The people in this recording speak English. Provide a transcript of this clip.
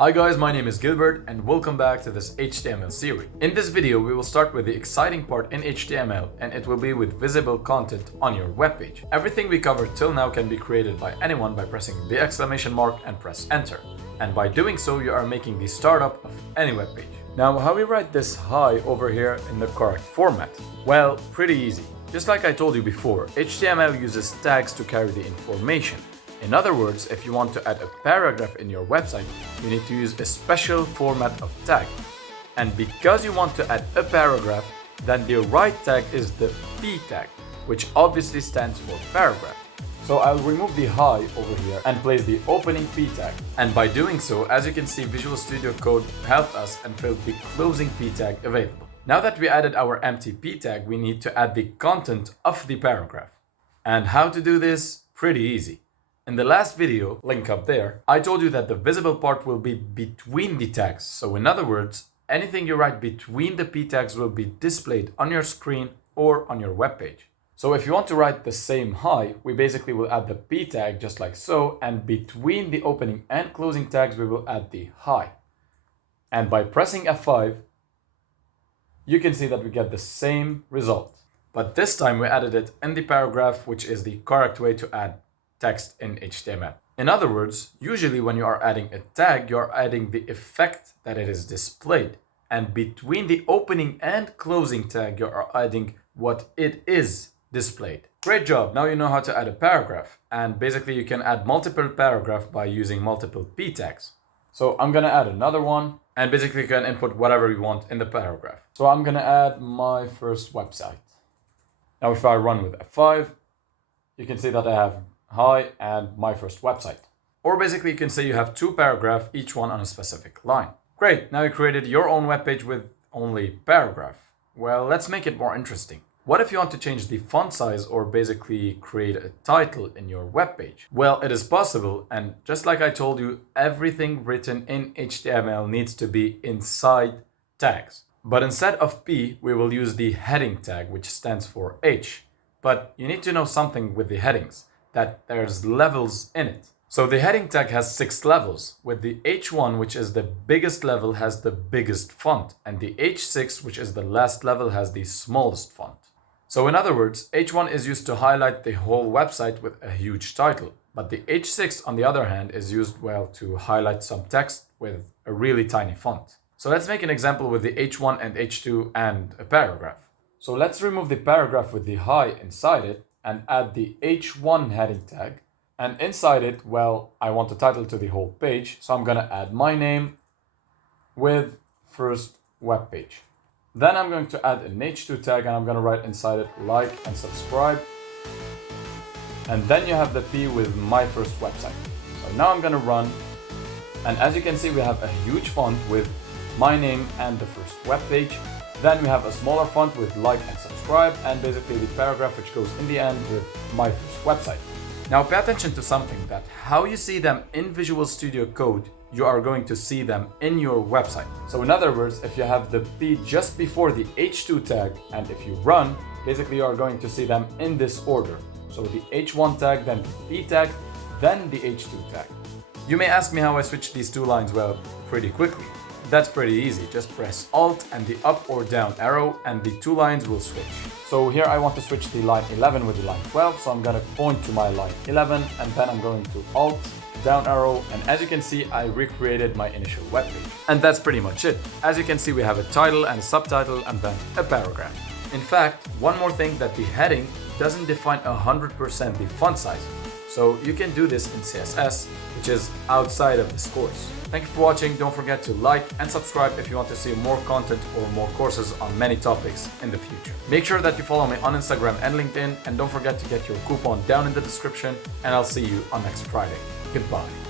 Hi guys, my name is Gilbert and welcome back to this HTML series. In this video, we will start with the exciting part in HTML and it will be with visible content on your webpage. Everything we covered till now can be created by anyone by pressing the exclamation mark and press enter. And by doing so, you are making the startup of any webpage. Now, how we write this hi over here in the correct format? Well, pretty easy. Just like I told you before, HTML uses tags to carry the information. In other words, if you want to add a paragraph in your website, you need to use a special format of tag. And because you want to add a paragraph, then the right tag is the P tag, which obviously stands for paragraph. So I'll remove the hi over here and place the opening P tag. And by doing so, as you can see, Visual Studio Code helped us and filled the closing P tag available. Now that we added our empty P tag, we need to add the content of the paragraph. And how to do this? Pretty easy. In the last video, link up there, I told you that the visible part will be between the tags. So in other words, anything you write between the P tags will be displayed on your screen or on your web page. So if you want to write the same hi, we basically will add the P tag just like so, and between the opening and closing tags, we will add the hi. And by pressing F5, you can see that we get the same result. But this time we added it in the paragraph, which is the correct way to add text in HTML. In other words, usually when you are adding a tag, you are adding the effect that it is displayed. And between the opening and closing tag, you are adding what it is displayed. Great job! Now you know how to add a paragraph. And basically you can add multiple paragraphs by using multiple P tags. So I'm gonna add another one, and basically you can input whatever you want in the paragraph. So I'm gonna add my first website. Now if I run with F5, you can see that I have hi and my first website. Or basically you can say you have two paragraphs, each one on a specific line. Great, now you created your own webpage with only paragraph. Well, let's make it more interesting. What if you want to change the font size or basically create a title in your webpage? Well, it is possible, and just like I told you, everything written in HTML needs to be inside tags. But instead of P, we will use the heading tag, which stands for H. But you need to know something with the headings, that there's levels in it. So the heading tag has 6 levels, with the H1, which is the biggest level, has the biggest font, and the H6, which is the last level, has the smallest font. So in other words, H1 is used to highlight the whole website with a huge title, but the H6 on the other hand is used well to highlight some text with a really tiny font. So let's make an example with the H1 and H2 and a paragraph. So let's remove the paragraph with the hi inside it and add the H1 heading tag. And inside it, well, I want the title to the whole page, so I'm gonna add my name with first web page. Then I'm going to add an H2 tag and I'm gonna write inside it like and subscribe. And then you have the P with my first website. So now I'm gonna run, and as you can see, we have a huge font with my name and the first web page. Then we have a smaller font with like and subscribe, and basically the paragraph which goes in the end with my first website. Now pay attention to something, that how you see them in Visual Studio Code, you are going to see them in your website. So in other words, if you have the P just before the H2 tag, and if you run, basically you are going to see them in this order. So the H1 tag, then the P tag, then the H2 tag. You may ask me how I switch these two lines. Well, pretty quickly. That's pretty easy. Just press Alt and the up or down arrow and the two lines will switch. So here I want to switch the line 11 with the line 12. So I'm going to point to my line 11 and then I'm going to Alt, down arrow. And as you can see, I recreated my initial web page. And that's pretty much it. As you can see, we have a title and a subtitle and then a paragraph. In fact, one more thing, that the heading doesn't define 100% the font size. So you can do this in CSS, which is outside of this course. Thank you for watching. Don't forget to like and subscribe if you want to see more content or more courses on many topics in the future. Make sure that you follow me on Instagram and LinkedIn, and don't forget to get your coupon down in the description, and I'll see you on next Friday. Goodbye.